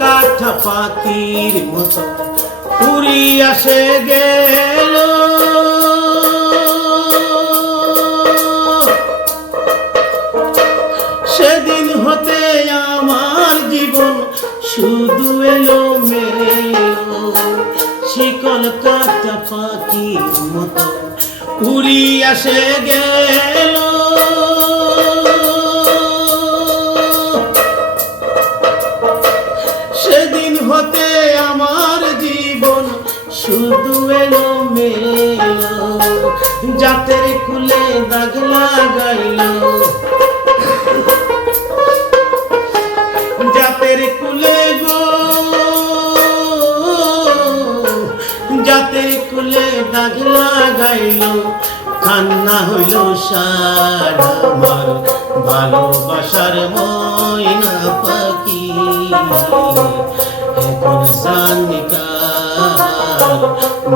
কাঠা পাখির মতো পুরি আসে গেল। সেদিন হতে আমার জীবন শুধু এলো মেলো শিকল কাঠা পাখির মতো পুরি আসে গেল। হতে আমার জীবন শুধু এলো মেলো জাতের কুলে দাগ লাগাইল। জাতের কুলে গো। জাতের কুলে দাগ লাগাইল। কান্না হইল সার আমার ভালোবাসার ময়না পাখি। জানিকার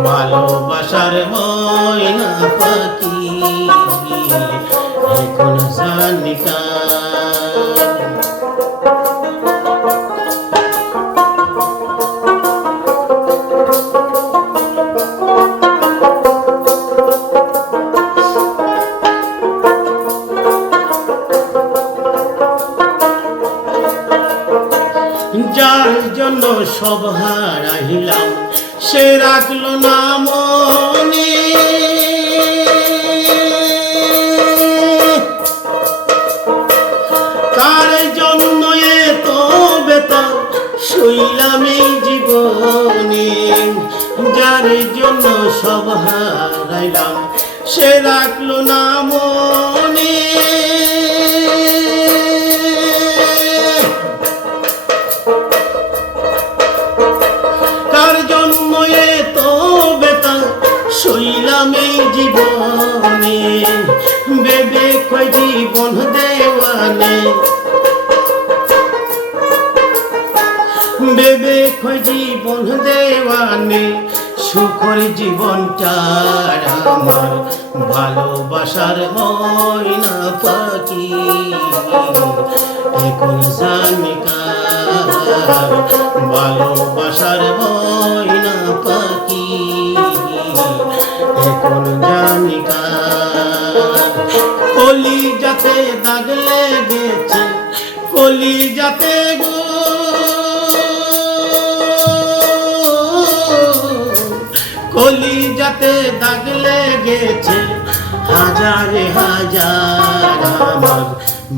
ভালোবাসার ময়না পাখি এখন জানিকার যার জন্য সব হারাইলাম, সে রাখল না মনে। কার জন্য এত বেতা শুইলাম জীবনে। যার জন্য সব হারাইলাম, সে রাখল না শৈলাম এই জীবনে। বেবে কয় জীবন দেওয়ানে। বেবে কয় জীবন দেওয়ানে। সুখর জীবনটা আমার ভালোবাসার ময়না পাখি। এখন জানিকার ভালোবাসার ময়না পাখি। এখন জানিকার কলি যাতে দাগ লেগেছে, কলি যাতে গো। কলি যাতে দাগ লেগেছে, হাজারে হাজার আমার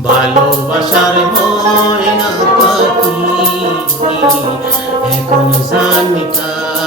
ভালোবাসার ময়না পাখি। এখন জানিকার